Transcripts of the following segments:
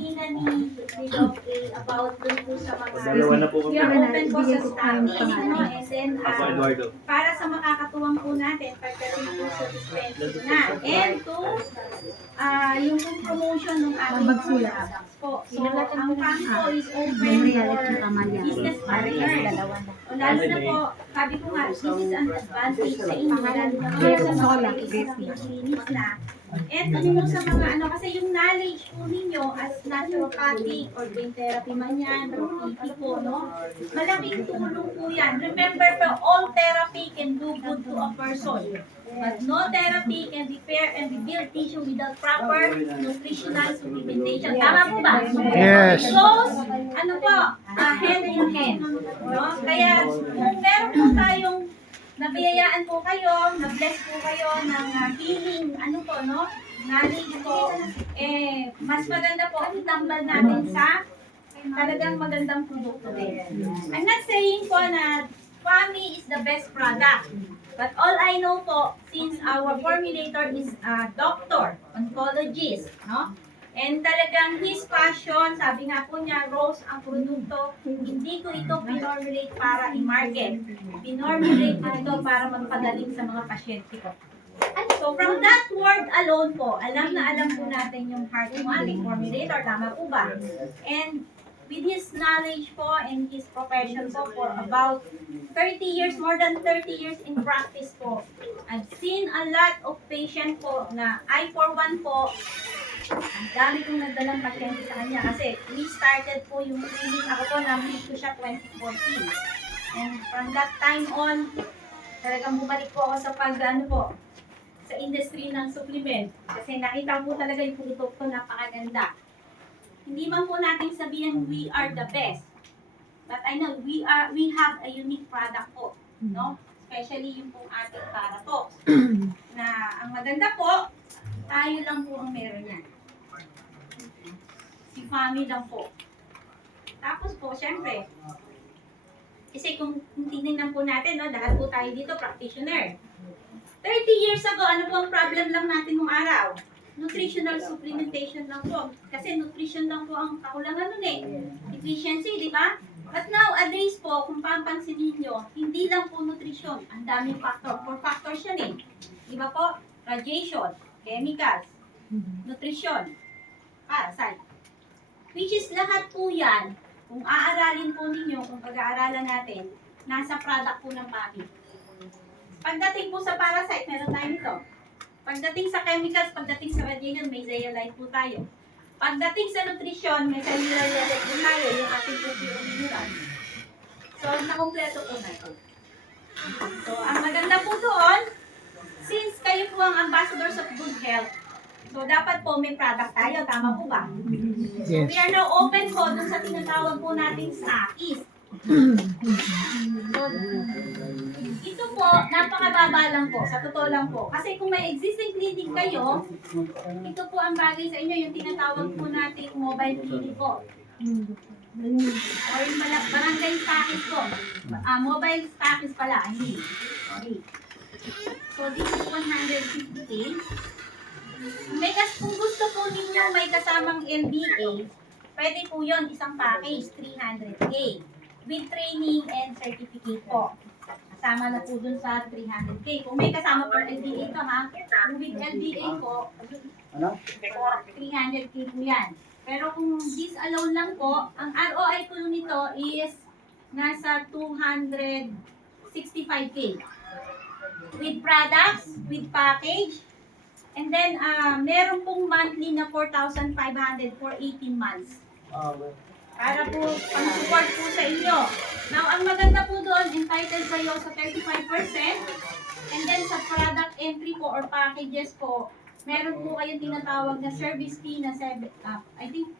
kanina ni Doc about dun po sa mga Dalawa na po we kami. are open po sa stocking, no? And then, Ako, Eduardo. para sa makakatuwang po natin, pagdating po sa dispensary na. And to, yung pong promotion ng ating products po. So, ang PAM po is open for business partners. O, lalo na po, sabi ko nga, this is an advantage sa inyo, lalo na po sa mga clinics na. And po sa mga ano, kasi yung knowledge po ninyo as naturopathic or brain therapy man yan, or PT po, no? Malaking tulong po yan. Remember po, all therapy can do good to a person. But no therapy can repair and rebuild tissue without proper nutritional supplementation. Tama po ba? Yes. It goes, ano po, hand in hand. No? Kaya kung meron po tayong nabiyayaan po kayo, na-bless po kayo ng healing, ano po, no? Knowledge po, mas maganda po itambal natin sa talagang magandang produkto din. I'm not saying po na PAMI is the best product. But all I know po, since our formulator is a doctor, oncologist, no? And talagang his passion, sabi nga po niya, Rose, ang produkto, hindi ko ito pinormulate para i-market. Pinormulate ko ito para magpagaling sa mga pasyente ko. So from that word alone po, alam na alam po natin yung heart-wanding formulator, tama po ba? And with his knowledge po and his profession po for about 30 years, more than 30 years in practice po, I've seen a lot of patient po na I for one po, ang dami kong nagdalang pasyente sa kanya kasi we started po yung clinic, ako po na-meet ko siya 2014. And from that time on, talagang bumalik po ako sa ano po, sa industry ng supplement. Kasi nakita po talaga yung produkto napakaganda. Hindi man po natin sabihin we are the best. But I know we have a unique product po, no? Especially yung pong ating Paratox. Na ang maganda po, tayo lang po ang meron yan. Si Fami lang po. Tapos po, syempre, kasi kung tinignan po natin, no, lahat po tayo dito practitioner. 30 years ago, ano po ang problem lang natin nung araw? Nutritional supplementation lang po. Kasi nutrition lang po ang kakulangan nun eh. Efficiency, di ba? But nowadays po, kung papansin ninyo, hindi lang po nutrition. Ang daming factor. 4 factors yan eh. Di ba po? Radiation, chemicals, nutrition, parasite. Which is lahat po yan, kung aaralin po ninyo, kung pag-aaralan natin, nasa product po ng PAMI. Pagdating po sa parasite, meron tayo nito. Pagdating sa chemicals, pagdating sa radiation, may zeolite po tayo. Pagdating sa nutrition, may cellular level po tayo, yung ating minerals. So, nakompleto po na ito. So, ang maganda po doon, since kayo po ang ambassadors of good health, so dapat po may product tayo, tama po ba? So, we are now open po dun sa tinatawag po nating stockies. So, ito po, napakababa lang po, sa totoo lang po. Kasi kung may existing clinic kayo, ito po ang bagay sa inyo, yung tinatawag po nating mobile clinic po. Or yung barangay stockies po. Mobile stockies pala, hindi. Sorry. So, this is 150K. Kung gusto po ninyo may kasamang MBA, pwede po yun, isang package, 300K. With training and certificate po. Kasama na po dun sa 300K. Kung may kasama po LDA ka ha, with LDA po, 300K po yan. Pero kung this alone lang po, ang ROI po nito is nasa 265K. With products, with package, and then meron pong monthly na 4,500 for 18 months. Para po pang-support po sa inyo. Now, ang maganda po doon, entitled kayo sa 35%. And then sa product entry po or packages po, meron po kayong tinatawag na service fee na I think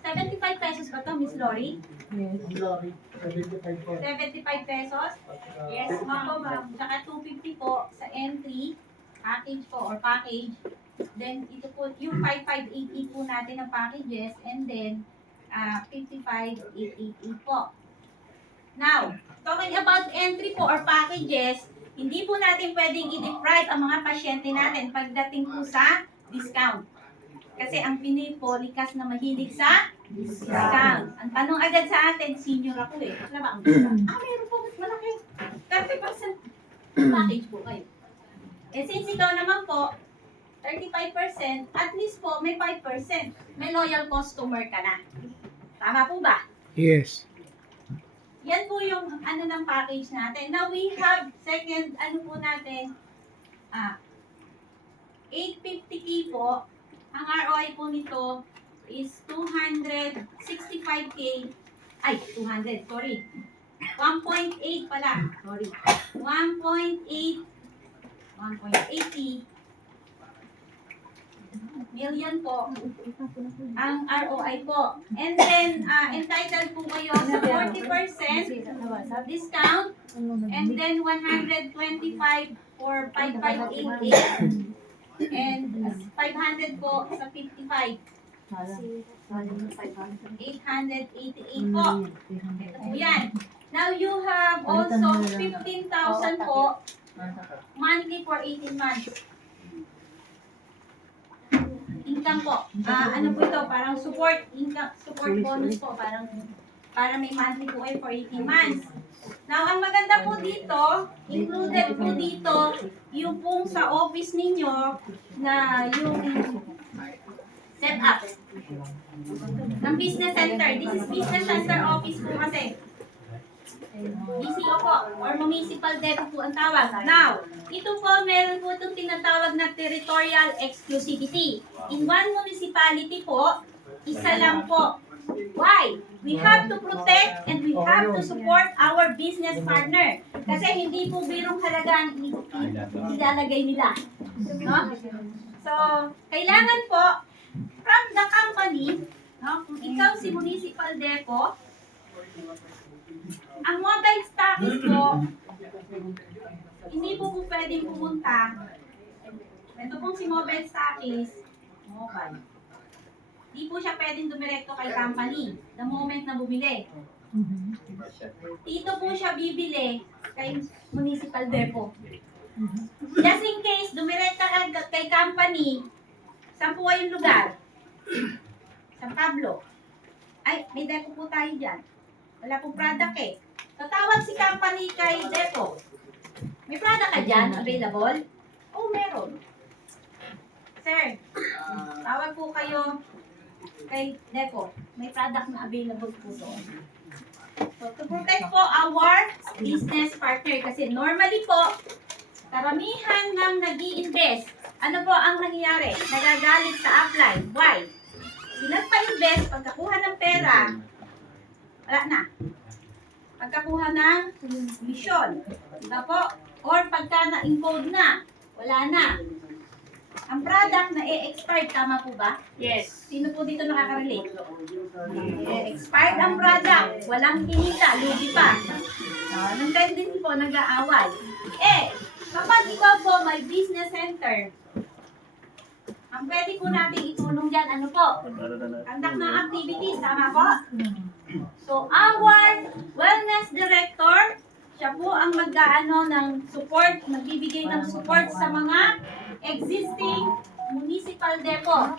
75 pesos ba ito, Miss Lori? Yes, Lori. 75 pesos? Yes, ma'am. Saka 250 po sa entry, package po or package. Then ito po, yung 5580 po natin ang packages and then 55,888 po. Now, talking about entry po or packages, hindi po natin pwedeng i-deprive ang mga pasyente natin pagdating po sa discount. Kasi ang Pinoy po, likas na mahilig sa discount. Ang tanong agad sa atin, senior ako eh. Wala ba ang discount? Meron po mas malaki. 30% package po kayo. Eh since ikaw naman po, 35%, at least po may 5%. May loyal customer ka na. Tama po ba? Yes. Yan po yung ano ng package natin. Now we have second, ano po natin, 850k po. Ang ROI po nito is 265k. Ay, 200, sorry. 1.8 pala. Sorry. 1.80 million po ang ROI po. And then, entitled po kayo sa 40% discount and then 125 for 5588 and 500 po sa 55. 888 po. Ito po yan. Now you have also 15,000 po monthly for 18 months. Income po. Ano po ito? Parang support income, support bonus po. Para may monthly po kayo for 18 months. Now, ang maganda po dito, included po dito, yung pong sa office ninyo na yung setup ng business center. This is business center office po kasi. BCO po, or municipal depot po ang tawag. Now, ito po, meron po itong tinatawag na territorial exclusivity. In one municipality po, isa lang po. Why? We have to protect and we have to support our business partner. Kasi hindi po birong halaga ang ilalagay nila. No? So, kailangan po, from the company, no, kung ikaw si municipal depot, ang mobile stockies po, hindi po pwedeng pumunta. Ito pong si mobile stockies, mobile. Hindi po siya pwedeng dumirekto kay company the moment na bumili. Dito po siya bibili kay municipal depot. Just in case, dumirekta ka kay company, saan po yung lugar? San Pablo. Ay, may depot po tayo dyan. Wala pong product eh. Tatawag si company kay depot. May product ka dyan available? Oh, meron. Sir, tawag po kayo kay depot. May product na available po doon. So, to protect po our business partner. Kasi normally po, karamihan ng nag-i-invest, ano po ang nangyayari? Nagagalit sa upline. Why? Pinagpa-invest, pagkakuha ng pera, wala na. Pagkakuha ng mission, diba po? Or pagka na-encode na, wala na. Ang product na expired, tama po ba? Yes. Sino po dito nakaka-relate? Expired ang product, walang kinita, lugi pa. Nung tendency po, nag-aaway. Kapag ikaw po may business center, ang pwede po natin itulong dyan, ano po? Conduct ng activities, tama po? So, our wellness director, siya po ang mag-aano ng support, magbibigay ng support sa mga existing municipal depot.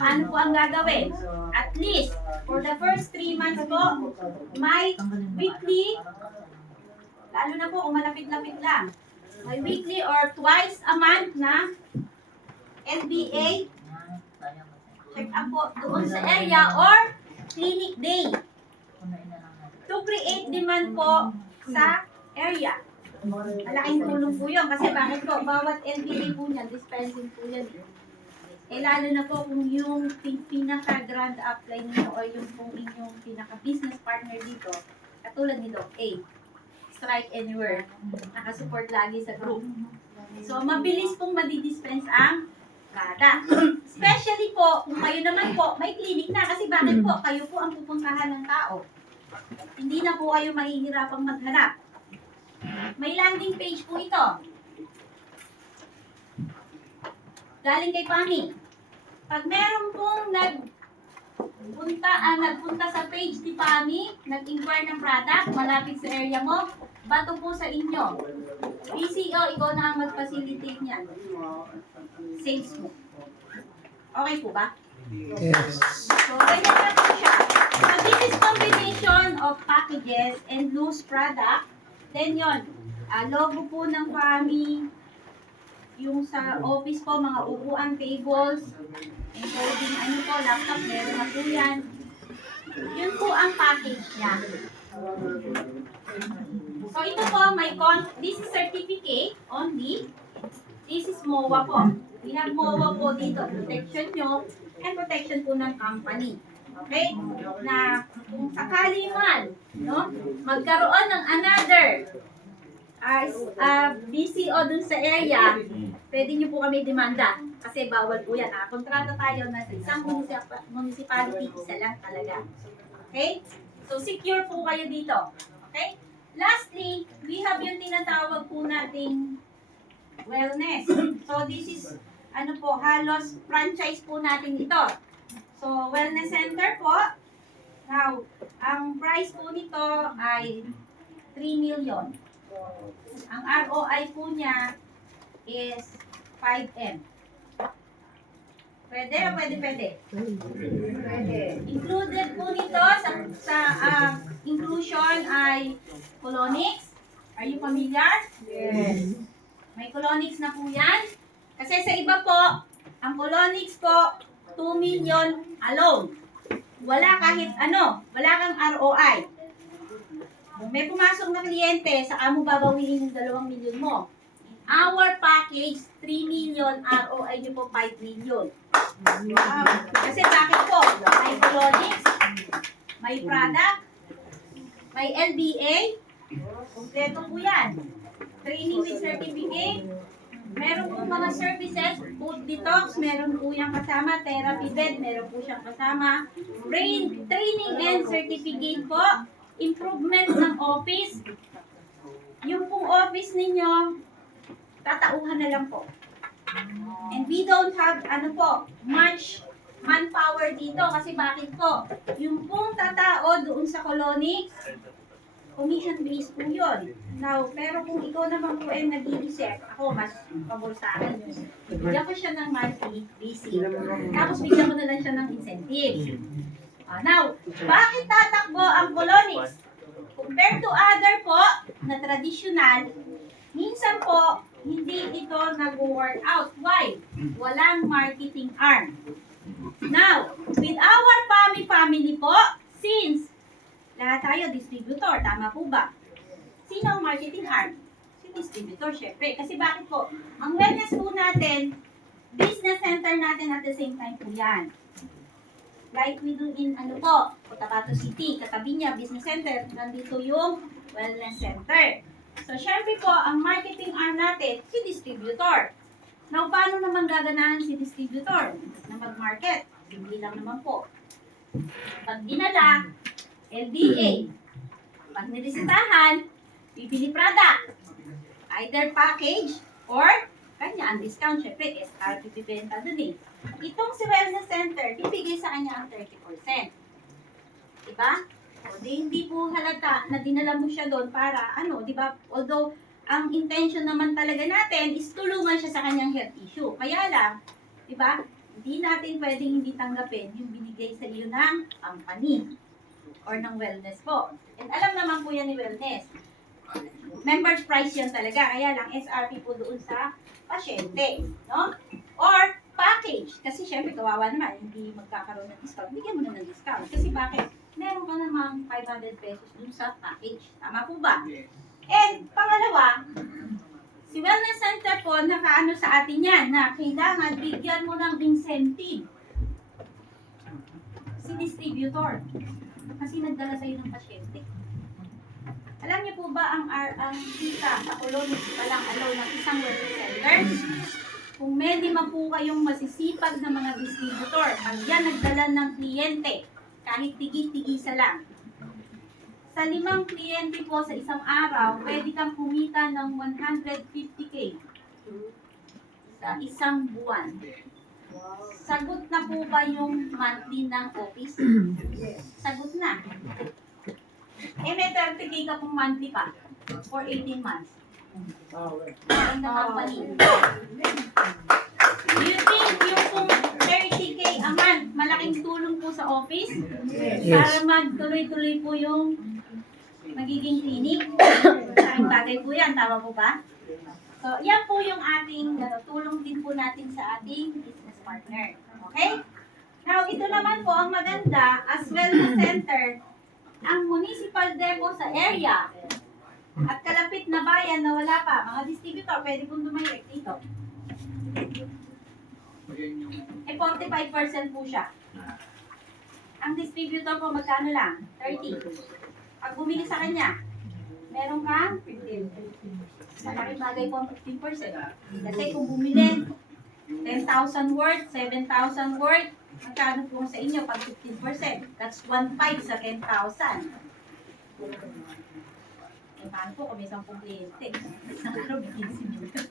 Paano po ang gagawin? At least, for the first 3 months po, may weekly, lalo na po kung malapit-lapit lang, may weekly or twice a month na NBA check up po doon sa area or clinic day to create demand po sa area. Malaking tulong po yun kasi bakit po bawat NBA po niyan, dispensing po yan. Lalo na po kung yung pinaka-grand upline niyo o yung pong inyong pinaka-business partner dito, katulad nito, Strike Anywhere, nakasupport lagi sa group. So, mabilis pong madidispense ang product. Especially po, kung kayo naman po, may clinic na. Kasi bakit po? Kayo po ang pupuntahan ng tao. Hindi na po kayo mahihirapang maghanap. May landing page po ito. Galing kay Pami. Pag meron pong nagpunta sa page ni Pami, nag-inquire ng product, malapit sa area mo, bato po sa inyo. PCO, ikaw na ang mag-facilitate niyan. Sales mo. Okay po ba? Yes. So, ganyan na po siya. So, this is combination of packages and loose product. Then yon, logo po ng Fami, yung sa office po, mga upuan, tables, including ano po, laptop, meron na po yan. Yun po ang package niya. So, ito po, this is certificate only. This is MOA po. We have MOA po dito, protection nyo, and protection po ng company. Okay? Na kung sakali man, no, magkaroon ng another BCO dun sa area, pwede nyo po kami demanda. Kasi bawal po yan. Kontrata tayo na sa isang municipality, isa lang talaga. Okay? So, secure po kayo dito. Okay? Lastly, we have yung tinatawag po nating wellness. So, this is, ano po, halos franchise po natin ito. So, wellness center po. Now, ang price po nito ay 3 million. Ang ROI po niya is 5M. Pwede o pwede? Pwede. Included po nito sa inclusion ay colonics. Are you familiar? Yes. May colonics na po yan. Kasi sa iba po, ang colonics po, 2 million alone. Wala kahit ano, wala kang ROI. Kung may pumasok na kliyente, saka mo babawiin yung 2 million mo. Our package, 3 million, ROI nyo po 5 million. Kasi bakit po? May colonics, may product, may LBA, kompleto po yan. Training with certificate, meron po mga services, food detox, meron po yung kasama, therapy bed, meron po siyang kasama, training and certificate po, improvement ng office, yung pong office ninyo, tatauhan na lang po. And we don't have, much manpower dito, kasi bakit po? Yung pong tatao doon sa colonics, commission-based po yun. Now, pero kung ikaw naman po ay nag-iisip, ako mas pabor sa akin yun. Bigyan ko siya ng monthly basic. Tapos bigyan ko na lang siya ng incentive. Now, bakit tatakbo ang colonics? Compared to other po na traditional, minsan po, hindi ito nag-work out. Why? Walang marketing arm. Now, with our family po, since lahat tayo distributor, tama po ba? Sino ang marketing arm? Si distributor, syempre. Kasi bakit po? Ang wellness po natin, business center natin at the same time po yan. Like we do in Cotabato City, katabi niya, business center, nandito yung wellness center. So, syempre po, ang marketing arm natin, si distributor. Now, paano naman gaganahan si distributor na mag-market? Hindi lang naman po. Pag dinala, LBA. Pag nilisitahan, bibili product. Either package or kanya ang discount. Siyempre, SRP bibenta dun eh. Itong si Wellness Center, bibigay sa kanya ang 30%. Diba? O, hindi po halata na dinala mo siya doon para, diba? Although, ang intention naman talaga natin is tulungan siya sa kanyang health issue. Kaya lang, diba? Hindi natin pwedeng hindi tanggapin yung binigay sa iyo ng company or ng wellness po. And alam naman po yan ni wellness. Members price yan talaga. Kaya lang SRP po doon sa pasyente. No? Or package. Kasi syempre kawawa naman, hindi magkakaroon ng discount. Bigyan mo na ng discount. Kasi bakit? Meron ka namang 500 pesos doon sa package. Tama po ba? And pangalawa, si Wellness Center po, nakaano sa atin yan, na kailangan bigyan mo ng incentive si distributor. Kasi nagdala sa'yo ng pasyente. Alam niyo po ba ang kita sa colonics palang alaw ng isang wellness center? Kung may 5 po kayong masisipag na mga distributor, pag yan nagdala ng kliyente, kahit tigi-tigisa lang, sa 5 kliyente po sa isang araw, pwede kang kumita ng 150K sa isang buwan. Sagot na po ba yung monthly ng office? Sagot na. May 30K ka pong monthly pa for 18 months. Ang na company. Do you think yung kung 30K a month. Malaking tulong po sa office Yes. para magtuloy-tuloy po yung magiging clinic. Maraming bagay po yan. Tama po ba? So, yan po yung ating tulong din po natin sa ating business partner. Okay? Now, ito naman po ang maganda as wellness center, ang municipal depot sa area at kalapit na bayan na wala pa. Mga distributor, pwede pong dumayek dito. Eh, 45% po siya. Ang distributor po, magkano lang? 30. Pag bumili sa kanya, meron kang 15. Malaking bagay po ang 15%. Kasi kung bumili 10,000 worth, 7,000 worth, magkano po sa inyo pag 15%? That's 1.5 sa 10,000. Eh, paano po kung may 10 kliyente? Isang araw, may 15 million.